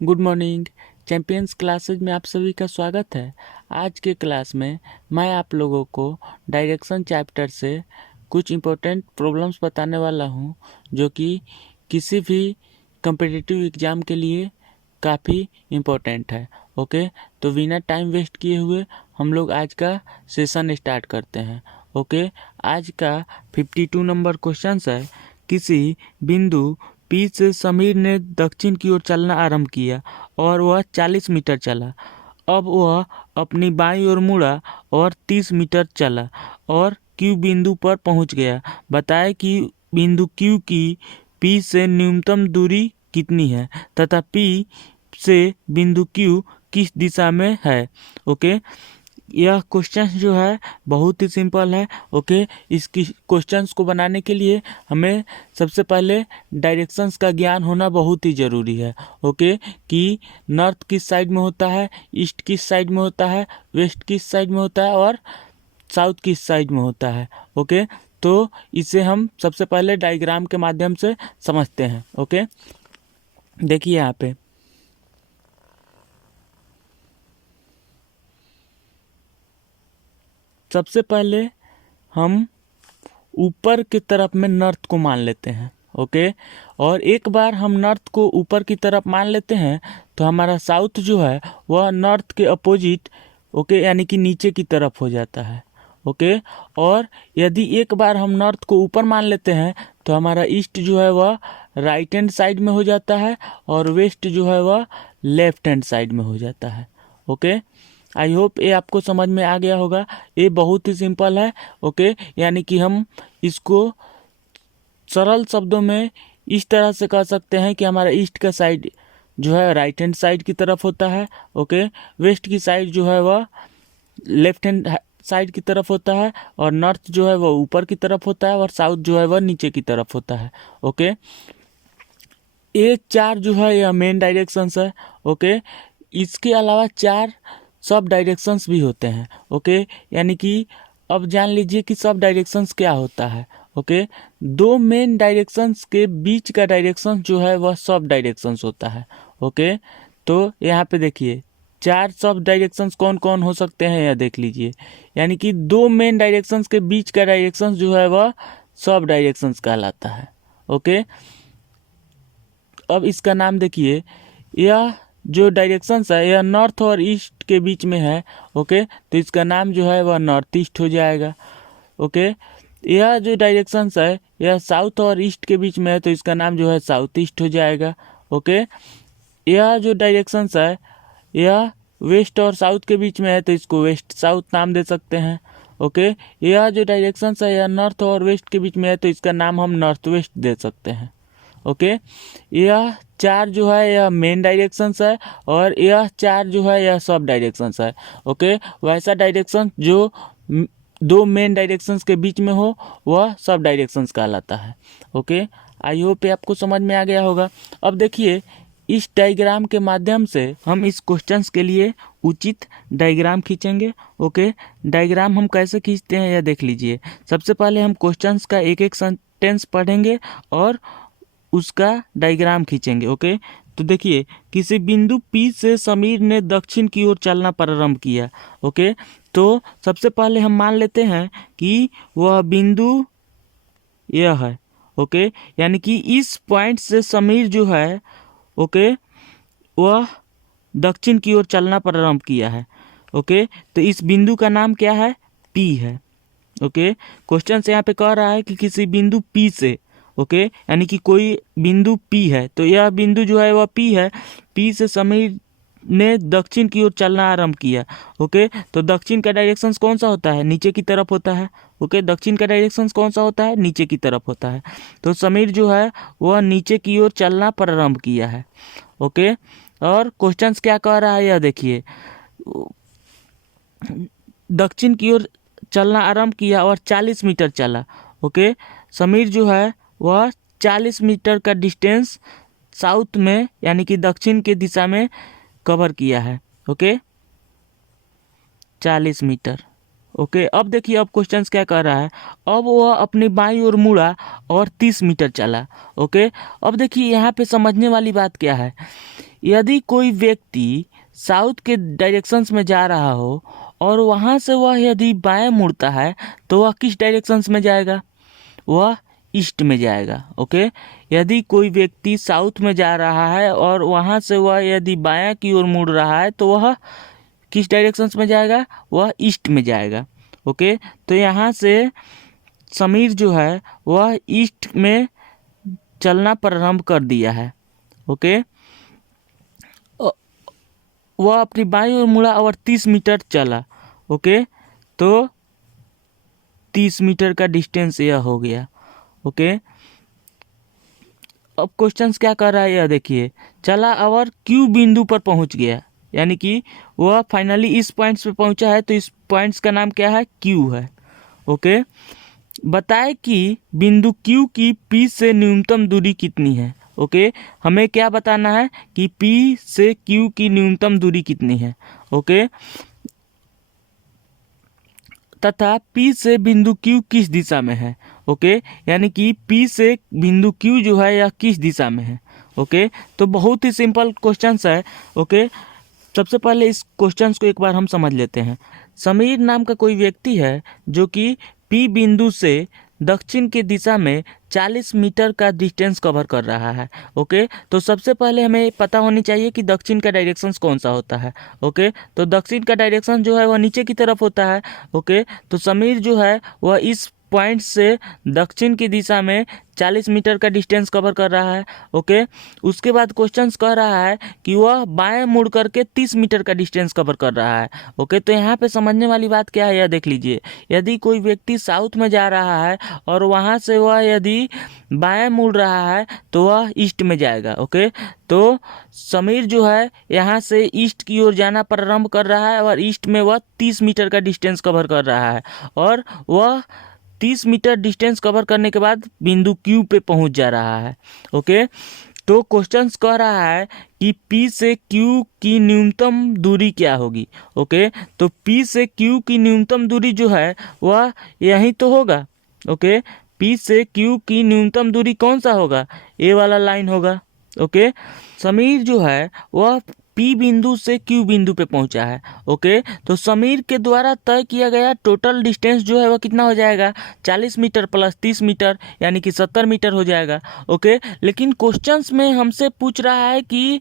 Good morning. Champions classes में आप सभी का स्वागत है। आज के क्लास में मैं आप लोगों को डायरेक्शन चैप्टर से कुछ इम्पोर्टेंट प्रॉब्लम्स बताने वाला हूं, जो कि किसी भी कम्पिटिटिव एग्ज़ाम के लिए काफ़ी इम्पोर्टेंट है। ओके, तो बिना टाइम वेस्ट किए हुए हम लोग आज का सेशन स्टार्ट करते हैं। ओके, आज का 52 नंबर क्वेश्चन है। किसी बिंदु पी से समीर ने दक्षिण की ओर चलना आरंभ किया और वह 40 मीटर चला। अब वह अपनी बाईं ओर मुड़ा और 30 मीटर चला और क्यू बिंदु पर पहुंच गया। बताए कि बिंदु क्यू की पी से न्यूनतम दूरी कितनी है तथा पी से बिंदु क्यू किस दिशा में है। ओके, यह क्वेश्चन जो है बहुत ही सिंपल है। ओके, इसकी क्वेश्चंस को बनाने के लिए हमें सबसे पहले डायरेक्शंस का ज्ञान होना बहुत ही ज़रूरी है। ओके, कि नॉर्थ किस साइड में होता है, ईस्ट किस साइड में होता है, वेस्ट किस साइड में होता है और साउथ किस साइड में होता है। ओके, तो इसे हम सबसे पहले डायग्राम के माध्यम से समझते हैं। ओके, देखिए यहाँ पे सबसे पहले हम ऊपर की तरफ में नॉर्थ को मान लेते हैं। ओके, और एक बार हम नॉर्थ को ऊपर की तरफ मान लेते हैं तो हमारा साउथ जो है वह नॉर्थ के अपोजिट, ओके, यानी कि नीचे की तरफ हो जाता है। ओके, और यदि एक बार हम नॉर्थ को ऊपर मान लेते हैं तो हमारा ईस्ट जो है वह राइट हैंड साइड में हो जाता है और वेस्ट जो है वह लेफ्ट हैंड साइड में हो जाता है। ओके, आई होप ये आपको समझ में आ गया होगा। ये बहुत ही सिंपल है। ओके, यानी कि हम इसको सरल शब्दों में इस तरह से कह सकते हैं कि हमारा ईस्ट का साइड जो है राइट हैंड साइड की तरफ होता है। ओके, वेस्ट की साइड जो है वह लेफ्ट हैंड साइड की तरफ होता है और नॉर्थ जो है वह ऊपर की तरफ होता है और साउथ जो है वह नीचे की तरफ होता है। ओके, ये चार जो है यह मेन डायरेक्शंस है। ओके, इसके अलावा चार सब डायरेक्शंस भी होते हैं। ओके, यानी कि अब जान लीजिए कि सब डायरेक्शंस क्या होता है। ओके, दो मेन डायरेक्शंस के बीच का डायरेक्शन जो है वह सब डायरेक्शंस होता है। ओके, तो यहाँ पे देखिए चार सब डायरेक्शंस कौन कौन हो सकते हैं यह देख लीजिए। यानी कि दो मेन डायरेक्शंस के बीच का डायरेक्शन जो है वह सब डायरेक्शंस कहलाता है। ओके, अब इसका नाम देखिए, यह जो डायरेक्शंस है यह नॉर्थ और ईस्ट के बीच में है। ओके, तो इसका नाम जो है वह नॉर्थ ईस्ट हो जाएगा। ओके, यह जो डायरेक्शंस है यह साउथ और ईस्ट के बीच में है तो इसका नाम जो है साउथ ईस्ट हो जाएगा। ओके, यह जो डायरेक्शंस है यह वेस्ट और साउथ के बीच में है तो इसको वेस्ट साउथ नाम दे सकते हैं। ओके, यह जो डायरेक्शंस है यह नॉर्थ और वेस्ट के बीच में है तो इसका नाम हम नॉर्थ वेस्ट दे सकते हैं। ओके, यह चार जो है यह मेन डायरेक्शंस है और यह चार जो है यह सब डायरेक्शंस है। ओके, वैसा डायरेक्शन जो दो मेन डायरेक्शंस के बीच में हो वह सब डायरेक्शंस कहलाता है। ओके, आई होप ये आपको समझ में आ गया होगा। अब देखिए इस डायग्राम के माध्यम से हम इस क्वेश्चंस के लिए उचित डायग्राम खींचेंगे। ओके, डायग्राम हम कैसे खींचते हैं यह देख लीजिए। सबसे पहले हम क्वेश्चंस का एक एक सेंटेंस पढ़ेंगे और उसका डायग्राम खींचेंगे। ओके, तो देखिए किसी बिंदु P से समीर ने दक्षिण की ओर चलना प्रारंभ किया। ओके, तो सबसे पहले हम मान लेते हैं कि वह बिंदु यह है। ओके, यानी कि इस पॉइंट से समीर जो है ओके वह दक्षिण की ओर चलना प्रारंभ किया है। ओके, तो इस बिंदु का नाम क्या है? P है। ओके, क्वेश्चन से यहाँ पे कह रहा है कि किसी बिंदु P से, ओके, यानी कि कोई बिंदु P है तो यह बिंदु जो है वह P है। P से समीर ने दक्षिण की ओर चलना आरंभ किया। ओके, तो दक्षिण का डायरेक्शन कौन सा होता है? नीचे की तरफ होता है। ओके, दक्षिण का डायरेक्शन कौन सा होता है? नीचे की तरफ होता है। तो समीर जो है वह नीचे की ओर चलना प्रारंभ किया है। ओके, और क्वेश्चन क्या कह रहा है यह देखिए, दक्षिण की ओर चलना आरंभ किया और 40 मीटर चला। ओके, समीर जो है वह 40 मीटर का डिस्टेंस साउथ में यानी कि दक्षिण के दिशा में कवर किया है। Okay, 40 metre. ओके, अब देखिए अब क्वेश्चन क्या कह रहा है। अब वह अपनी बाईं ओर मुड़ा और 30 मीटर चला। ओके, अब देखिए यहाँ पे समझने वाली बात क्या है। यदि कोई व्यक्ति साउथ के डायरेक्शंस में जा रहा हो और वहाँ से वह यदि बाएं मुड़ता है तो वह किस डायरेक्शंस में जाएगा? वह ईस्ट में जाएगा। ओके, यदि कोई व्यक्ति साउथ में जा रहा है और वहाँ से वह यदि बायां की ओर मुड़ रहा है तो वह किस डायरेक्शंस में जाएगा? वह ईस्ट में जाएगा। ओके, तो यहाँ से समीर जो है वह ईस्ट में चलना प्रारंभ कर दिया है। ओके, वह अपनी बाईं ओर मुड़ा और 30 मीटर चला। ओके, तो 30 मीटर का डिस्टेंस यह हो गया। ओके, अब क्वेश्चंस क्या कर रहा है यह देखिए। चला और क्यू बिंदु पर पहुंच गया, यानी कि वह फाइनली इस पॉइंट्स पे पहुंचा है, तो इस पॉइंट्स का नाम क्या है? क्यू है। ओके, बताए कि बिंदु क्यू की पी से न्यूनतम दूरी कितनी है। ओके, हमें क्या बताना है कि पी से क्यू की न्यूनतम दूरी कितनी है। ओके, तथा पी से बिंदु क्यू किस दिशा में है। ओके, यानी कि पी से बिंदु क्यू जो है यह किस दिशा में है। ओके, तो बहुत ही सिंपल क्वेश्चंस है। ओके, सबसे पहले इस क्वेश्चंस को एक बार हम समझ लेते हैं। समीर नाम का कोई व्यक्ति है जो कि पी बिंदु से दक्षिण की दिशा में 40 मीटर का डिस्टेंस कवर कर रहा है। ओके, तो सबसे पहले हमें पता होनी चाहिए कि दक्षिण का डायरेक्शन कौन सा होता है। ओके, तो दक्षिण का डायरेक्शन जो है वह नीचे की तरफ होता है। ओके, तो समीर जो है वह इस पॉइंट से दक्षिण की दिशा में 40 मीटर का डिस्टेंस कवर कर रहा है। ओके, उसके बाद क्वेश्चंस कह रहा है कि वह बाएं मुड़ करके 30 मीटर का डिस्टेंस कवर कर रहा है। ओके, तो यहाँ पे समझने वाली बात क्या है यह देख लीजिए। यदि कोई व्यक्ति साउथ में जा रहा है और वहाँ से वह यदि बाएं मुड़ रहा है तो वह ईस्ट में जाएगा। ओके, तो समीर जो है यहाँ से ईस्ट की ओर जाना प्रारंभ कर रहा है और ईस्ट में वह 30 मीटर का डिस्टेंस कवर कर रहा है और वह 30 मीटर डिस्टेंस कवर करने के बाद बिंदु क्यू पे पहुंच जा रहा है। ओके, तो क्वेश्चंस कह रहा है कि P से Q की न्यूनतम दूरी क्या होगी। ओके, तो P से Q की न्यूनतम दूरी जो है वह यही तो होगा। ओके, P से Q की न्यूनतम दूरी कौन सा होगा? ए वाला लाइन होगा। ओके, समीर जो है वह पी बिंदु से क्यू बिंदु पे पहुंचा है। ओके, तो समीर के द्वारा तय किया गया टोटल डिस्टेंस जो है वो कितना हो जाएगा? 40 मीटर प्लस 30 मीटर यानी कि 70 मीटर हो जाएगा। ओके, लेकिन क्वेश्चंस में हमसे पूछ रहा है कि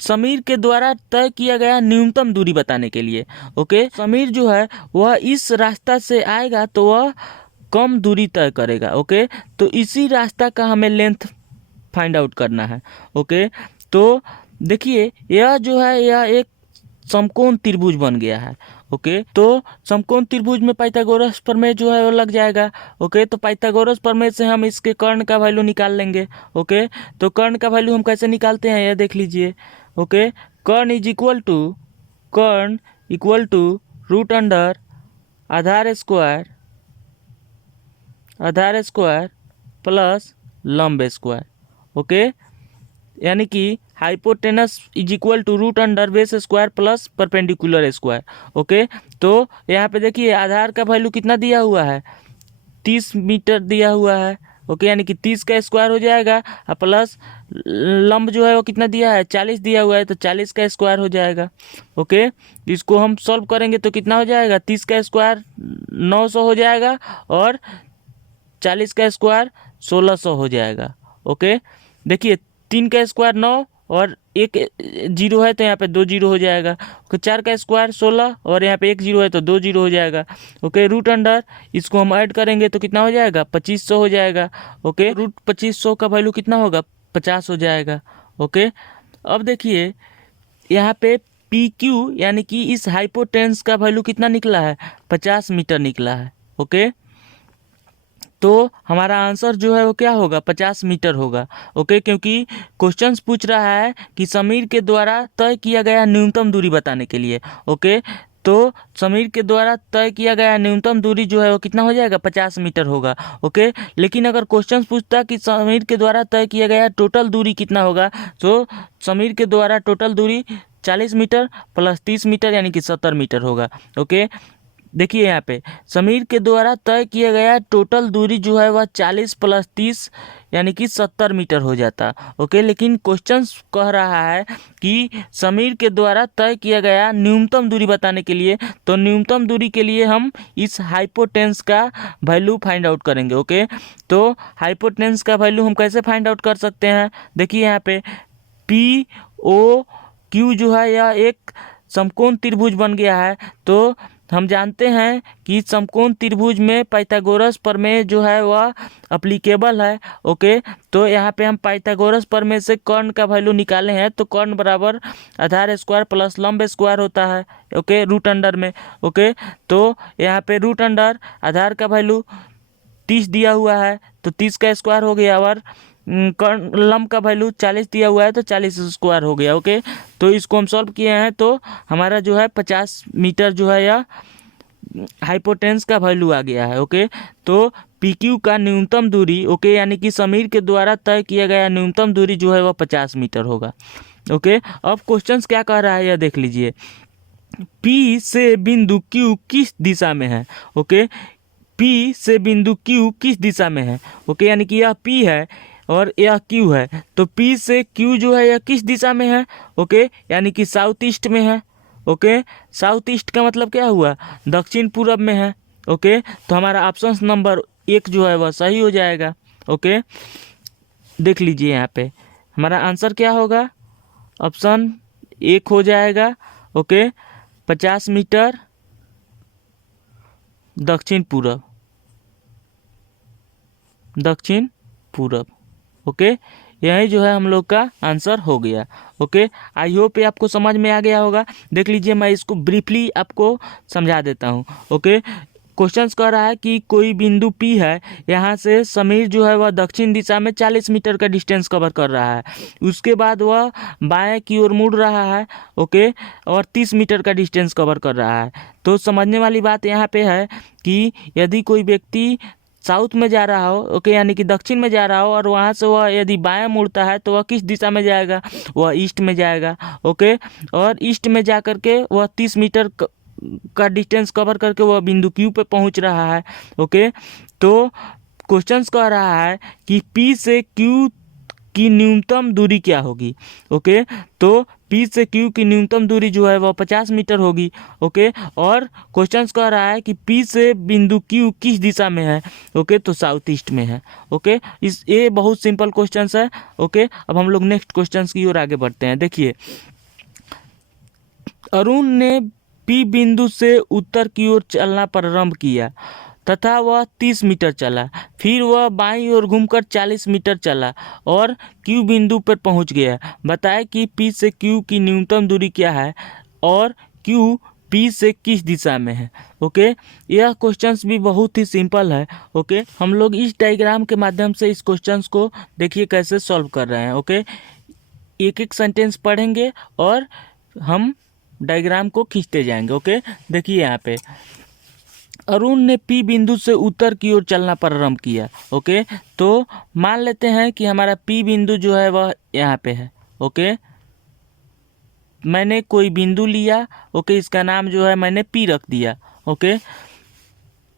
समीर के द्वारा तय किया गया न्यूनतम दूरी बताने के लिए। ओके, समीर जो है वह इस रास्ता से आएगा तो वह कम दूरी तय करेगा। ओके, तो इसी रास्ता का हमें लेंथ फाइंड आउट करना है। ओके, तो देखिए यह जो है यह एक समकोण त्रिभुज बन गया है। ओके, तो समकोण त्रिभुज में पाइथागोरस प्रमेय जो है वो लग जाएगा। ओके, तो पाइथागोरस प्रमेय से हम इसके कर्ण का वैल्यू निकाल लेंगे। ओके, तो कर्ण का वैल्यू हम कैसे निकालते हैं यह देख लीजिए। ओके, कर्ण इक्वल टू रूट अंडर आधार स्क्वायर प्लस लंब स्क्वायर। ओके, यानी कि hypotenuse is equal to root under base square plus perpendicular square. Okay, तो यहाँ पे देखिए आधार का वैल्यू कितना दिया हुआ है? 30 मीटर दिया हुआ है। ओके, यानी कि 30 का स्क्वायर हो जाएगा और प्लस लंब जो है वो कितना दिया है? 40 दिया हुआ है, तो 40 का स्क्वायर हो जाएगा। ओके, इसको हम सॉल्व करेंगे तो कितना हो जाएगा? 30 का स्क्वायर 900 हो जाएगा और 40 का स्क्वायर 1600 हो जाएगा। ओके, देखिए 3 का स्क्वायर 9 और एक जीरो है तो यहाँ पे 2 जीरो हो जाएगा। ओके, 4 का स्क्वायर 16 और यहाँ पे 1 जीरो है तो 2 जीरो हो जाएगा। ओके, रूट अंडर इसको हम ऐड करेंगे तो कितना हो जाएगा? 2500 हो जाएगा। ओके, रूट 2500 का वैल्यू कितना होगा? 50 हो जाएगा। ओके, अब देखिए यहाँ पे पी क्यू यानी कि इस हाइपोटेन्स का वैल्यू कितना निकला है? 50 मीटर निकला है। ओके, तो हमारा आंसर जो है वो क्या होगा? 50 मीटर होगा। ओके, क्योंकि क्वेश्चंस पूछ रहा है कि समीर के द्वारा तय किया गया न्यूनतम दूरी बताने के लिए। ओके, तो समीर के द्वारा तय किया गया न्यूनतम दूरी जो है वो कितना हो जाएगा? 50 मीटर होगा। ओके, लेकिन अगर क्वेश्चन पूछता कि समीर के द्वारा तय किया गया टोटल दूरी कितना होगा, तो समीर के द्वारा टोटल दूरी 40 मीटर प्लस 30 मीटर यानी कि 70 मीटर होगा। ओके, देखिए यहाँ पे समीर के द्वारा तय किया गया टोटल दूरी जो है वह 40 + 30 यानी कि 70 मीटर हो जाता। ओके, लेकिन क्वेश्चन कह रहा है कि समीर के द्वारा तय किया गया न्यूनतम दूरी बताने के लिए, तो न्यूनतम दूरी के लिए हम इस हाइपोटेन्स का वैल्यू फाइंड आउट करेंगे। ओके, तो हाइपोटेन्स का वैल्यू हम कैसे फाइंड आउट कर सकते हैं? देखिए यहाँ पे पी ओ क्यू जो है यह एक समकोण त्रिभुज बन गया है। तो हम जानते हैं कि समकोण त्रिभुज में पाइथागोरस प्रमेय जो है वह अप्लीकेबल है। ओके, तो यहाँ पे हम पाइथागोरस प्रमेय से कर्ण का वैल्यू निकाले हैं, तो कर्ण बराबर आधार स्क्वायर प्लस लंब स्क्वायर होता है। ओके, रूट अंडर में। ओके, तो यहाँ पे रूट अंडर आधार का वैल्यू 30 दिया हुआ है, तो 30 का स्क्वायर हो गया, और कर्ण लंब का वैल्यू 40 दिया हुआ है, तो 40 स्क्वायर हो गया। ओके, तो इसको हम सॉल्व किए हैं, तो हमारा जो है 50 मीटर जो है यह हाइपोटेन्स का वैल्यू आ गया है। ओके, तो पी क्यू का न्यूनतम दूरी, ओके, यानी कि समीर के द्वारा तय किया गया न्यूनतम दूरी जो है वह 50 मीटर होगा। ओके, अब क्वेश्चन क्या कह रहा है यह देख लीजिए। पी से बिंदु क्यू किस दिशा में है? ओके, पी से बिंदु क्यू किस दिशा में है? ओके, यानी कि यह पी है और यह क्यू है, तो पी से क्यू जो है यह किस दिशा में है? ओके, यानी कि साउथ ईस्ट में है। ओके, साउथ ईस्ट का मतलब क्या हुआ? दक्षिण पूरब में है। ओके, तो हमारा ऑप्शन नंबर 1 जो है वह सही हो जाएगा। ओके, देख लीजिए यहाँ पे हमारा आंसर क्या होगा? ऑप्शन 1 हो जाएगा। ओके, 50 मीटर दक्षिण पूरब, दक्षिण पूरब। ओके, यही जो है हम लोग का आंसर हो गया। ओके, आई होप ये आपको समझ में आ गया होगा। देख लीजिए, मैं इसको ब्रीफली आपको समझा देता हूँ। ओके, क्वेश्चन कह रहा है कि कोई बिंदु P है, यहाँ से समीर जो है वह दक्षिण दिशा में 40 मीटर का डिस्टेंस कवर कर रहा है, उसके बाद वह बाएं की ओर मुड़ रहा है। ओके, और 30 मीटर का डिस्टेंस कवर कर रहा है। तो समझने वाली बात यहाँ पे है कि यदि कोई व्यक्ति साउथ में जा रहा हो, ओके, यानी कि दक्षिण में जा रहा हो, और वहाँ से वह यदि बाएं मुड़ता है तो वह किस दिशा में जाएगा? वह ईस्ट में जाएगा। ओके, और ईस्ट में जा करके वह 30 मीटर का डिस्टेंस कवर करके वह बिंदु क्यू पे पहुंच रहा है। ओके, तो क्वेश्चंस कह रहा है कि पी से क्यू की न्यूनतम दूरी क्या होगी? ओके, तो पी से क्यू की न्यूनतम दूरी जो है वह 50 मीटर होगी। ओके, और क्वेश्चंस कह रहा है कि पी से बिंदु क्यू किस दिशा में है? ओके, तो साउथ ईस्ट में है। ओके, ये बहुत सिंपल क्वेश्चंस है। ओके, अब हम लोग नेक्स्ट क्वेश्चंस की ओर आगे बढ़ते हैं। देखिए, अरुण ने पी बिंदु से उत्तर की ओर चलना प्रारंभ किया तथा वह 30 मीटर चला, फिर वह बाईं ओर घूमकर 40 मीटर चला और क्यू बिंदु पर पहुंच गया। बताएं कि पी से क्यू की न्यूनतम दूरी क्या है और क्यू पी से किस दिशा में है। ओके, यह क्वेश्चंस भी बहुत ही सिंपल है। ओके, हम लोग इस डायग्राम के माध्यम से इस क्वेश्चंस को देखिए कैसे सॉल्व कर रहे हैं। ओके, एक एक सेंटेंस पढ़ेंगे और हम डायग्राम को खींचते जाएंगे। ओके, देखिए यहाँ पे अरुण ने पी बिंदु से उत्तर की ओर चलना प्रारंभ किया। ओके, तो मान लेते हैं कि हमारा पी बिंदु जो है वह यहाँ पे है। ओके, मैंने कोई बिंदु लिया। ओके, इसका नाम जो है मैंने पी रख दिया। ओके,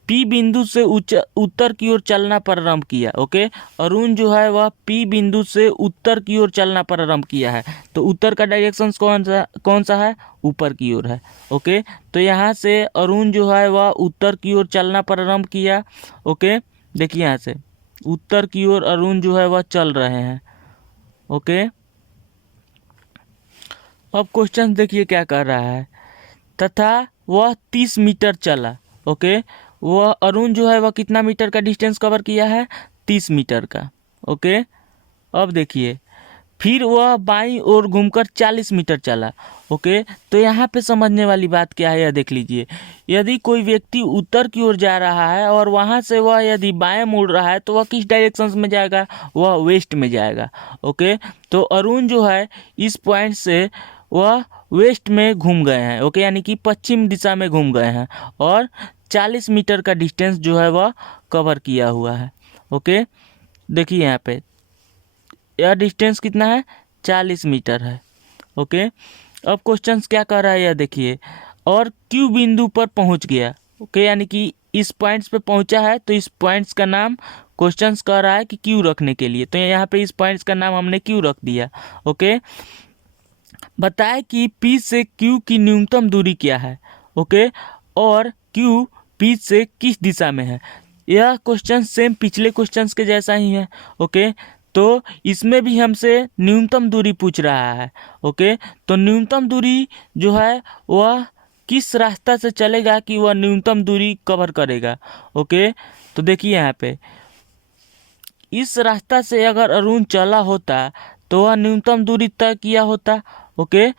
पी बिंदु से उत्तर की ओर चलना प्रारंभ किया। ओके, अरुण जो है वह पी बिंदु से उत्तर की ओर चलना प्रारंभ किया है, तो उत्तर का डायरेक्शन कौन सा है? ऊपर की ओर है। ओके, तो यहाँ से अरुण जो है वह उत्तर की ओर चलना प्रारंभ किया। ओके, देखिए यहाँ से उत्तर की ओर अरुण जो है वह चल रहे हैं। ओके, अब क्वेश्चन देखिए क्या कर रहा है, तथा वह 30 मीटर चला। ओके, वह अरुण जो है वह कितना मीटर का डिस्टेंस कवर किया है? 30 मीटर का। ओके, अब देखिए फिर वह बाईं ओर घूमकर 40 मीटर चला। ओके, तो यहाँ पे समझने वाली बात क्या है यह देख लीजिए। यदि कोई व्यक्ति उत्तर की ओर जा रहा है और वहाँ से वह यदि बाएं मुड़ रहा है तो वह किस डायरेक्शन में जाएगा? वह वेस्ट में जाएगा। ओके, तो अरुण जो है इस पॉइंट से वह वेस्ट में घूम गए हैं। ओके, यानी कि पश्चिम दिशा में घूम गए हैं और 40 मीटर का डिस्टेंस जो है वह कवर किया हुआ है। ओके, देखिए यहाँ पे यह डिस्टेंस कितना है? 40 मीटर है। ओके, अब क्वेश्चन क्या कर रहा है यह देखिए, और क्यू बिंदु पर पहुंच गया। ओके, यानी कि इस पॉइंट्स पे पहुंचा है तो इस पॉइंट्स का नाम क्वेश्चंस कह रहा है कि क्यू रखने के लिए, तो यहाँ पे इस पॉइंट्स का नाम हमने क्यू रख दिया। ओके, बताए कि पी से क्यू की न्यूनतम दूरी क्या है। ओके, और क्यू पी से किस दिशा में है। यह क्वेश्चन सेम पिछले क्वेश्चंस के जैसा ही है। ओके, तो इसमें भी हमसे न्यूनतम दूरी पूछ रहा है। ओके, तो न्यूनतम दूरी जो है वह किस रास्ता से चलेगा कि वह न्यूनतम दूरी कवर करेगा। ओके, तो देखिए यहाँ पे इस रास्ता से अगर अरुण चला होता तो वह न्यूनतम दूरी तय किया होता। ओके,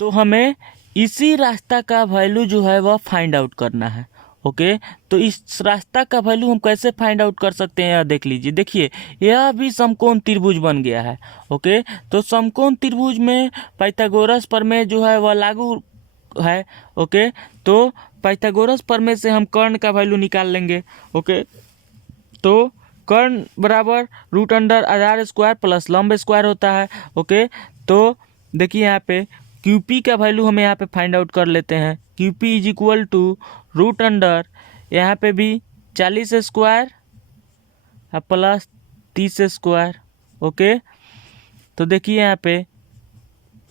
तो हमें इसी रास्ता का वैल्यू जो है वह फाइंड आउट करना है। ओके, तो इस रास्ता का वैल्यू हम कैसे फाइंड आउट कर सकते हैं, यह देख लीजिए। देखिए यह भी समकोण त्रिभुज बन गया है। ओके, तो समकोण त्रिभुज में पाइथागोरस प्रमेय जो है वह लागू है। ओके, तो पाइथागोरस प्रमेय से हम कर्ण का वैल्यू निकाल लेंगे। ओके, तो कर्ण बराबर रूट अंडर आधार स्क्वायर प्लस लंब स्क्वायर होता है। ओके, तो देखिए यहाँ पे क्यूपी का वैल्यू हमें यहाँ पे फाइंड आउट कर लेते हैं। QP is equal to root under यहाँ पे भी 40 स्क्वायर प्लस 30 स्क्वायर। ओके, तो देखिए यहाँ पे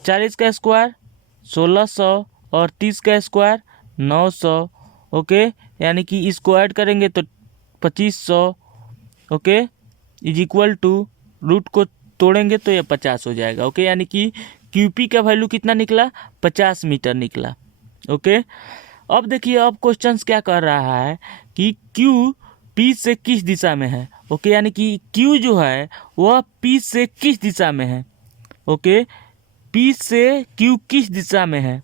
40 का स्क्वायर 1600 और 30 का स्क्वायर 900। ओके, यानी कि इसको ऐड करेंगे तो 2500। Okay, is equal to root को तोड़ेंगे तो ये 50 हो जाएगा। ओके, यानी कि क्यूपी का वैल्यू कितना निकला, 50 मीटर निकला। ओके, अब देखिए अब क्वेश्चंस क्या कर रहा है कि क्यू पी से किस दिशा में है। ओके, यानी कि क्यू जो है वह पी से किस दिशा में है। ओके, पी से क्यू किस दिशा में है,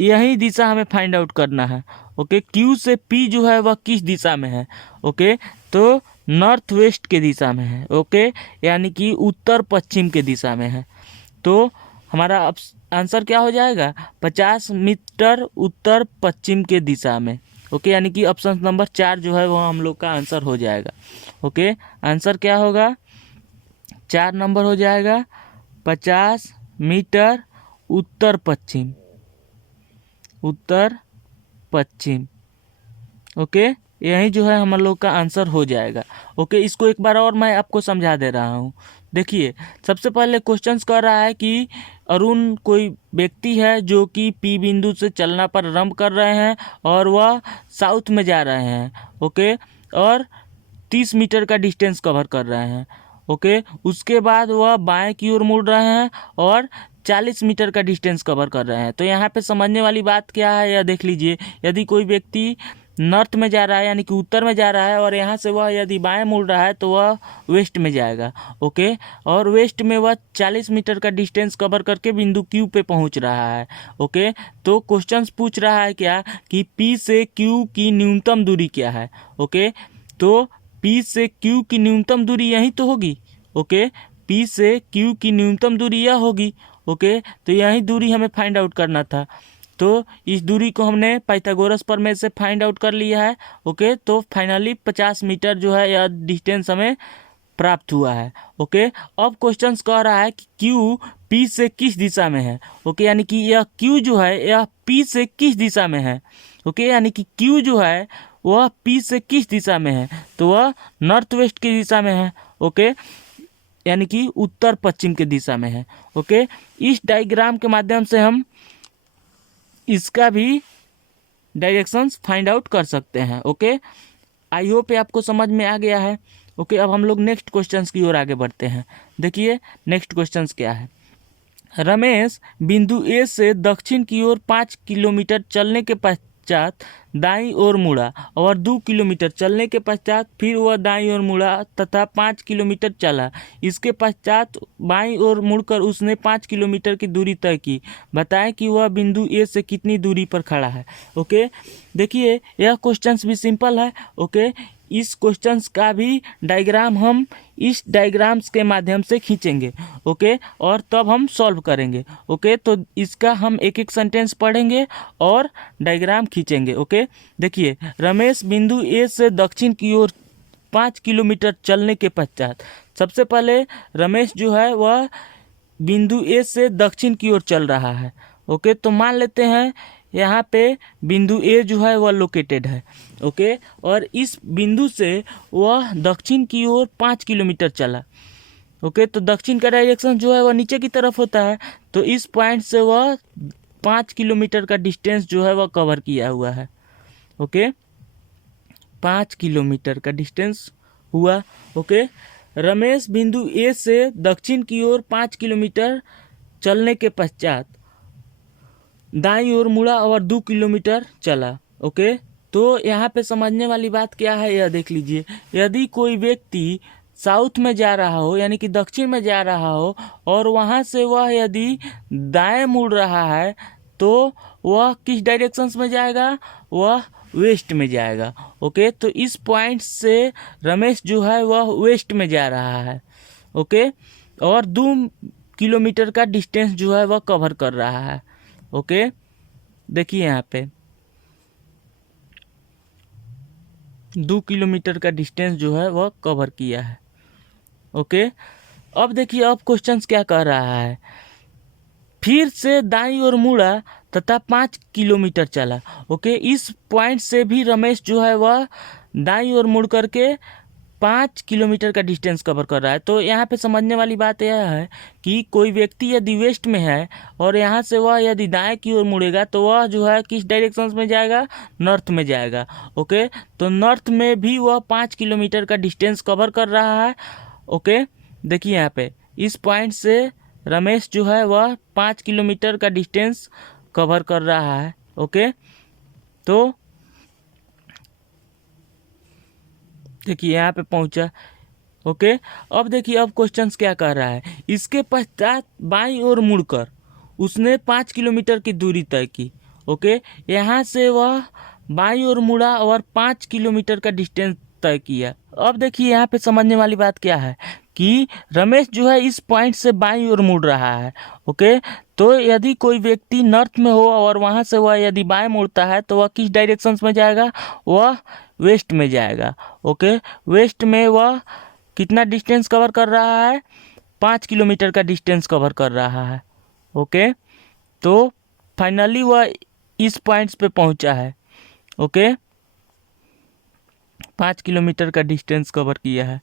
यही दिशा हमें फाइंड आउट करना है। ओके, क्यू से पी जो है वह किस दिशा में है। ओके, तो नॉर्थ वेस्ट के दिशा में है। ओके, यानी कि उत्तर पश्चिम के दिशा में है। तो हमारा आंसर क्या हो जाएगा, 50 मीटर उत्तर पश्चिम के दिशा में। ओके, यानी कि ऑप्शन नंबर 4 जो है वह हम लोग का आंसर हो जाएगा। ओके, आंसर क्या होगा, 4 नंबर हो जाएगा 50 मीटर उत्तर पश्चिम, उत्तर पश्चिम। ओके, यही जो है हम लोग का आंसर हो जाएगा। ओके, इसको एक बार और मैं आपको समझा दे रहा हूँ। देखिए सबसे पहले क्वेश्चंस कह रहा है कि अरुण कोई व्यक्ति है जो कि पी बिंदु से चलना पर आरंभ कर रहे हैं और वह साउथ में जा रहे हैं। ओके, और 30 मीटर का डिस्टेंस कवर कर रहे हैं। ओके, उसके बाद वह बाएं की ओर मुड़ रहे हैं और 40 मीटर का डिस्टेंस कवर कर रहे हैं। तो यहाँ पे समझने वाली बात क्या है यह देख लीजिए। यदि कोई व्यक्ति नॉर्थ में जा रहा है यानी कि उत्तर में जा रहा है और यहाँ से वह यदि बाएं मुड़ रहा है तो वह वेस्ट में जाएगा। ओके, और वेस्ट में वह 40 मीटर का डिस्टेंस कवर करके बिंदु क्यू पे पहुँच रहा है। ओके, तो क्वेश्चंस पूछ रहा है क्या कि पी से क्यू की न्यूनतम दूरी क्या है। ओके, तो पी से क्यू की न्यूनतम दूरी यही तो होगी। ओके, पी से क्यू की न्यूनतम दूरी यह होगी। ओके, तो यही दूरी हमें फाइंड आउट करना था। तो इस दूरी को हमने पाइथागोरस प्रमेय से फाइंड आउट कर लिया है। ओके, तो फाइनली 50 मीटर जो है यह डिस्टेंस हमें प्राप्त हुआ है। ओके, अब क्वेश्चंस कह रहा है कि क्यू पी से किस दिशा में है। ओके, यानी कि यह क्यू जो है यह पी से किस दिशा में है। ओके, यानी कि क्यू जो है वह पी से किस दिशा में है, तो वह नॉर्थ वेस्ट की दिशा में है। ओके, यानी कि उत्तर पश्चिम की दिशा में है। ओके, इस डायग्राम के माध्यम से हम इसका भी डायरेक्शंस फाइंड आउट कर सकते हैं। ओके, आई होप आपको समझ में आ गया है। ओके, अब हम लोग नेक्स्ट क्वेश्चंस की ओर आगे बढ़ते हैं। देखिए नेक्स्ट क्वेश्चंस क्या है। रमेश बिंदु ए से दक्षिण की ओर 5 किलोमीटर चलने के पश्चात दाईं ओर मुड़ा और 2 किलोमीटर चलने के पश्चात फिर वह दाईं ओर मुड़ा तथा 5 किलोमीटर चला। इसके पश्चात बाईं ओर मुड़कर उसने 5 किलोमीटर की दूरी तय की। बताएं कि वह बिंदु ए से कितनी दूरी पर खड़ा है। ओके, देखिए यह क्वेश्चंस भी सिंपल है। ओके, इस क्वेश्चंस का भी डायग्राम हम इस डायग्राम्स के माध्यम से खींचेंगे। ओके, और तब हम सॉल्व करेंगे। ओके, तो इसका हम एक एक सेंटेंस पढ़ेंगे और डायग्राम खींचेंगे। ओके, देखिए रमेश बिंदु ए से दक्षिण की ओर 5 किलोमीटर चलने के पश्चात, सबसे पहले रमेश जो है वह बिंदु ए से दक्षिण की ओर चल रहा है। ओके, तो मान लेते हैं यहाँ पे बिंदु ए जो है वह लोकेटेड है। ओके, और इस बिंदु से वह दक्षिण की ओर 5 किलोमीटर चला। ओके, तो दक्षिण का डायरेक्शन जो है वह नीचे की तरफ होता है, तो इस पॉइंट से वह 5 किलोमीटर का डिस्टेंस जो है वह कवर किया हुआ है। ओके, 5 किलोमीटर का डिस्टेंस हुआ। ओके, रमेश बिंदु ए से दक्षिण की ओर 5 किलोमीटर चलने के पश्चात दाईं ओर मुड़ा और 2 किलोमीटर चला। ओके, तो यहाँ पे समझने वाली बात क्या है यह देख लीजिए। यदि कोई व्यक्ति साउथ में जा रहा हो, यानी कि दक्षिण में जा रहा हो, और वहाँ से वह यदि दाएं मुड़ रहा है तो वह किस डायरेक्शंस में जाएगा? वह वेस्ट में जाएगा। ओके, तो इस पॉइंट से रमेश जो है वह वेस्ट में जा रहा है। ओके, और 2 किलोमीटर का डिस्टेंस जो है वह कवर कर रहा है। ओके, देखिए यहाँ पे 2 किलोमीटर का डिस्टेंस जो है वह कवर किया है। ओके, अब देखिए अब क्वेश्चंस क्या कह रहा है। फिर से दाईं ओर मुड़ा तथा 5 किलोमीटर चला। ओके, इस पॉइंट से भी रमेश जो है वह दाईं ओर मुड़ करके 5 किलोमीटर का डिस्टेंस कवर कर रहा है। तो यहाँ पे समझने वाली बात यह है कि कोई व्यक्ति यदि वेस्ट में है और यहाँ से वह यदि दाएं की ओर मुड़ेगा तो वह जो है किस डायरेक्शन में जाएगा? नॉर्थ में जाएगा। ओके, तो नॉर्थ में भी वह 5 किलोमीटर का डिस्टेंस कवर कर रहा है। ओके, देखिए यहाँ पे इस पॉइंट से रमेश जो है वह 5 किलोमीटर का डिस्टेंस कवर कर रहा है। ओके, तो देखिए यहाँ पे पहुंचा। ओके, अब देखिए अब क्वेश्चंस क्या कह रहा है। इसके पश्चात बाईं ओर मुड़कर उसने 5 किलोमीटर की दूरी तय की। ओके, यहाँ से वह बाईं ओर मुड़ा और 5 किलोमीटर का डिस्टेंस तय किया। अब देखिए यहाँ पे समझने वाली बात क्या है कि रमेश जो है इस पॉइंट से बाईं ओर मुड़ रहा है। ओके, तो यदि कोई व्यक्ति नॉर्थ में हो और वहाँ से वह यदि बाएं मुड़ता है तो वह किस डायरेक्शन में जाएगा? वह वेस्ट में जाएगा। ओके, वेस्ट में वह कितना डिस्टेंस कवर कर रहा है? 5 किलोमीटर का डिस्टेंस कवर कर रहा है। ओके, तो फाइनली वह इस पॉइंट्स पे पहुंचा है। ओके, 5 किलोमीटर का डिस्टेंस कवर किया है।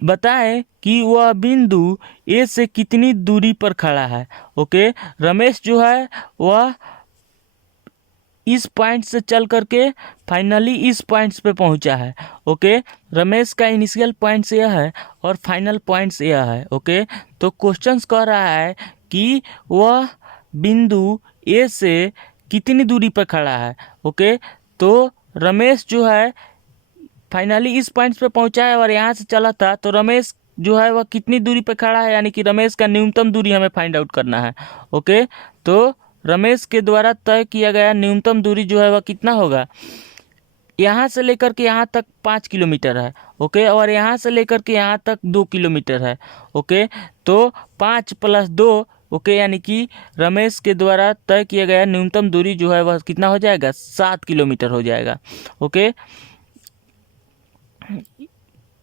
बताएं कि वह बिंदु ए से कितनी दूरी पर खड़ा है। ओके, रमेश जो है वह इस पॉइंट से चल करके फाइनली इस पॉइंट्स पे पहुंचा है। ओके, रमेश का इनिशियल पॉइंट्स यह है और फाइनल पॉइंट्स यह है। ओके, तो क्वेश्चंस कह रहा है कि वह बिंदु ए से कितनी दूरी पर खड़ा है। ओके, तो रमेश जो है फाइनली इस पॉइंट्स पे पहुंचा है और यहाँ से चला था, तो रमेश जो है वह कितनी दूरी पे खड़ा है, यानी कि रमेश का न्यूनतम दूरी हमें फाइंड आउट करना है। ओके, तो रमेश के द्वारा तय किया गया न्यूनतम दूरी जो है वह कितना होगा? यहाँ से लेकर के यहाँ तक 5 किलोमीटर है। ओके, और यहाँ से लेकर के यहाँ तक 2 किलोमीटर है। ओके, तो 5 + 2, ओके, यानी कि रमेश के द्वारा तय किया गया न्यूनतम दूरी जो है वह कितना हो जाएगा? 7 किलोमीटर हो जाएगा। ओके,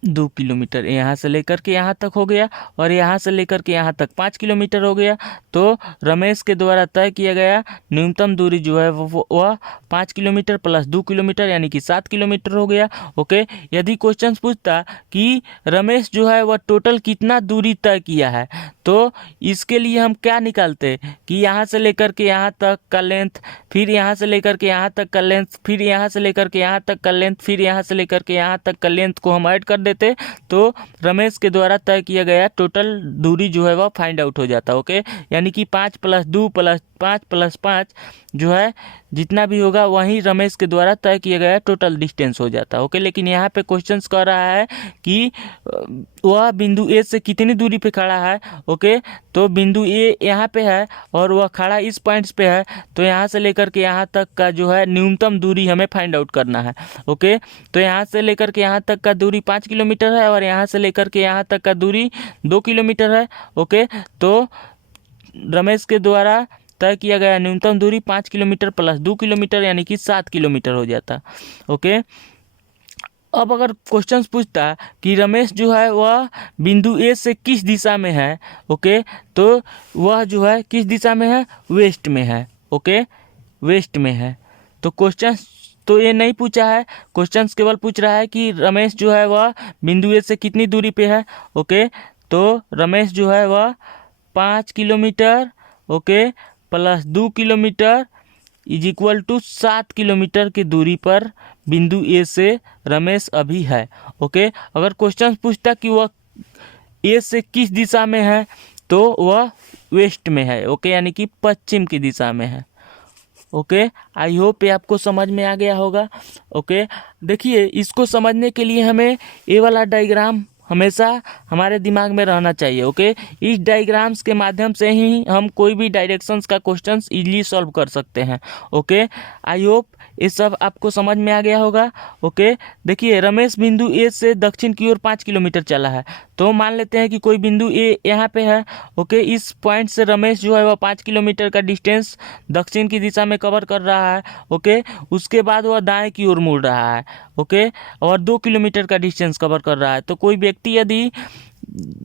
2 किलोमीटर यहाँ से लेकर के यहाँ तक हो गया और यहाँ से लेकर के यहाँ तक 5 किलोमीटर हो गया। तो रमेश के द्वारा तय किया गया न्यूनतम दूरी जो है वह 5 किलोमीटर + 2 किलोमीटर यानी कि 7 किलोमीटर हो गया। ओके, यदि क्वेश्चन पूछता कि रमेश जो है वह टोटल कितना दूरी तय किया है, तो इसके लिए हम क्या निकालते कि यहाँ से लेकर के यहाँ तक का लेंथ, फिर यहाँ से लेकर के यहाँ तक का लेंथ, फिर यहाँ से लेकर के यहाँ तक का लेंथ, फिर यहाँ से लेकर के यहाँ तक का लेंथ को हम ऐड कर देते, तो रमेश के द्वारा तय किया गया टोटल दूरी जो है वह फाइंड आउट हो जाता। ओके, यानी कि 5 + 2 + 5 + 5 जो है जितना भी होगा वही रमेश के द्वारा तय किया गया टोटल डिस्टेंस हो जाता। ओके, लेकिन यहाँ पे क्वेश्चंस कह रहा है कि वह बिंदु ए से कितनी दूरी पे खड़ा है। ओके, तो बिंदु ए यहाँ पे है और वह खड़ा इस पॉइंट्स पे है, तो यहाँ से लेकर के यहाँ तक का जो है न्यूनतम दूरी हमें फाइंड आउट करना है। ओके, तो यहाँ से लेकर के यहाँ तक का दूरी 5 किलोमीटर है और यहाँ से लेकर के यहाँ तक का दूरी 2 किलोमीटर है। ओके, तो रमेश के द्वारा तय किया गया न्यूनतम दूरी 5 किलोमीटर + 2 किलोमीटर यानी कि 7 किलोमीटर हो जाता। ओके, अब अगर क्वेश्चंस पूछता कि रमेश जो है वह बिंदु ए से किस दिशा में है। ओके, तो वह जो है किस दिशा में है? वेस्ट में है। ओके, वेस्ट में है। तो क्वेश्चन तो ये नहीं पूछा है, क्वेश्चन केवल पूछ रहा है कि रमेश जो है वह बिंदु ए से कितनी दूरी पे है। ओके, तो रमेश जो है वह 5 kilometre, okay, plus 2 kilometre is equal to 7 kilometre की दूरी पर बिंदु ए से रमेश अभी है। ओके, अगर क्वेश्चन पूछता कि वह ए से किस दिशा में है, तो वह वेस्ट में है। ओके, यानी कि पश्चिम की दिशा में है। ओके, आई होप ये आपको समझ में आ गया होगा। ओके, देखिए इसको समझने के लिए हमें ये वाला डायग्राम हमेशा हमारे दिमाग में रहना चाहिए। ओके, इस डायग्राम्स के माध्यम से ही हम कोई भी डायरेक्शंस का क्वेश्चंस इजीली सॉल्व कर सकते हैं। ओके, आई होप ये सब आपको समझ में आ गया होगा। ओके, देखिए रमेश बिंदु ए से दक्षिण की ओर 5 किलोमीटर चला है। तो मान लेते हैं कि कोई बिंदु ए यहाँ पे है। ओके, इस पॉइंट से रमेश जो है वह 5 किलोमीटर का डिस्टेंस दक्षिण की दिशा में कवर कर रहा है। ओके, उसके बाद वह दाएं की ओर मुड़ रहा है। ओके, और 2 किलोमीटर का डिस्टेंस कवर कर रहा है। तो कोई व्यक्ति यदि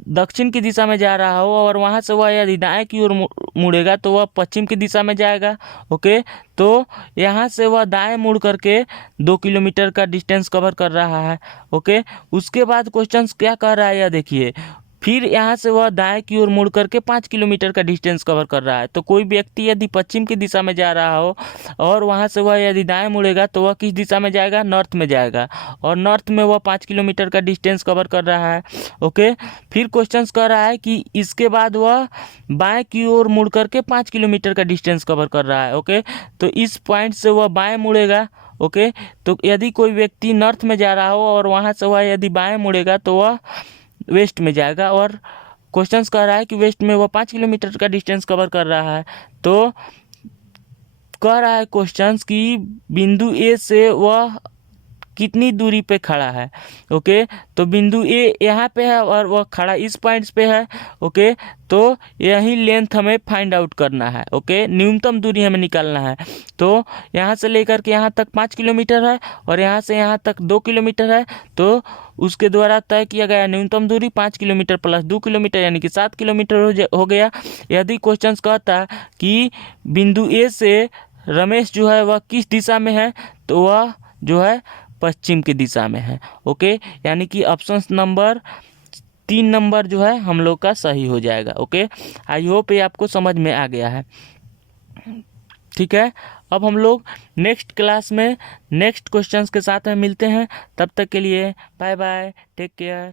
दक्षिण की दिशा में जा रहा हो और वहां से वह यदि दाएं की ओर मुड़ेगा तो वह पश्चिम की दिशा में जाएगा। ओके, तो यहाँ से वह दाएं मुड़ करके 2 किलोमीटर का डिस्टेंस कवर कर रहा है। ओके, उसके बाद क्वेश्चन क्या कह रहा है यह देखिए, फिर यहाँ से वह दाएं की ओर मुड़ करके 5 किलोमीटर का डिस्टेंस कवर कर रहा है। तो कोई व्यक्ति यदि पश्चिम की दिशा में जा रहा हो और वहाँ से वह यदि दाएं मुड़ेगा तो वह किस दिशा में जाएगा, नॉर्थ में जाएगा। और नॉर्थ में वह 5 किलोमीटर का डिस्टेंस कवर कर रहा है। ओके, फिर क्वेश्चन कह रहा है कि इसके बाद वह बाएं की ओर मुड़ करके 5 किलोमीटर का डिस्टेंस कवर कर रहा है। ओके, तो इस पॉइंट से वह बाएं मुड़ेगा। ओके, तो यदि कोई व्यक्ति नॉर्थ में जा रहा हो और वहाँ से वह यदि बाएं मुड़ेगा तो वह वेस्ट में जाएगा। और क्वेश्चंस कह रहा है कि वेस्ट में वो 5 किलोमीटर का डिस्टेंस कवर कर रहा है। तो कह रहा है क्वेश्चंस कि बिंदु ए से वह कितनी दूरी पे खड़ा है। ओके, तो बिंदु ए यहाँ पे है और वह खड़ा इस पॉइंट्स पे है। ओके, तो यही लेंथ हमें फाइंड आउट करना है। ओके, न्यूनतम दूरी हमें निकालना है। तो यहाँ से लेकर के यहाँ तक 5 किलोमीटर है और यहाँ से यहाँ तक 2 किलोमीटर है। तो उसके द्वारा तय किया गया न्यूनतम दूरी 5 किलोमीटर प्लस 2 किलोमीटर यानी कि 7 किलोमीटर हो गया। यदि क्वेश्चन कहता कि बिंदु ए से रमेश जो है वह किस दिशा में है, तो वह जो है पश्चिम की दिशा में है। ओके, यानी कि ऑप्शन नंबर 3 नंबर जो है हम लोग का सही हो जाएगा। ओके, आई होप ये आपको समझ में आ गया है। ठीक है, अब हम लोग नेक्स्ट क्लास में नेक्स्ट क्वेश्चंस के साथ में मिलते हैं। तब तक के लिए बाय बाय, टेक केयर।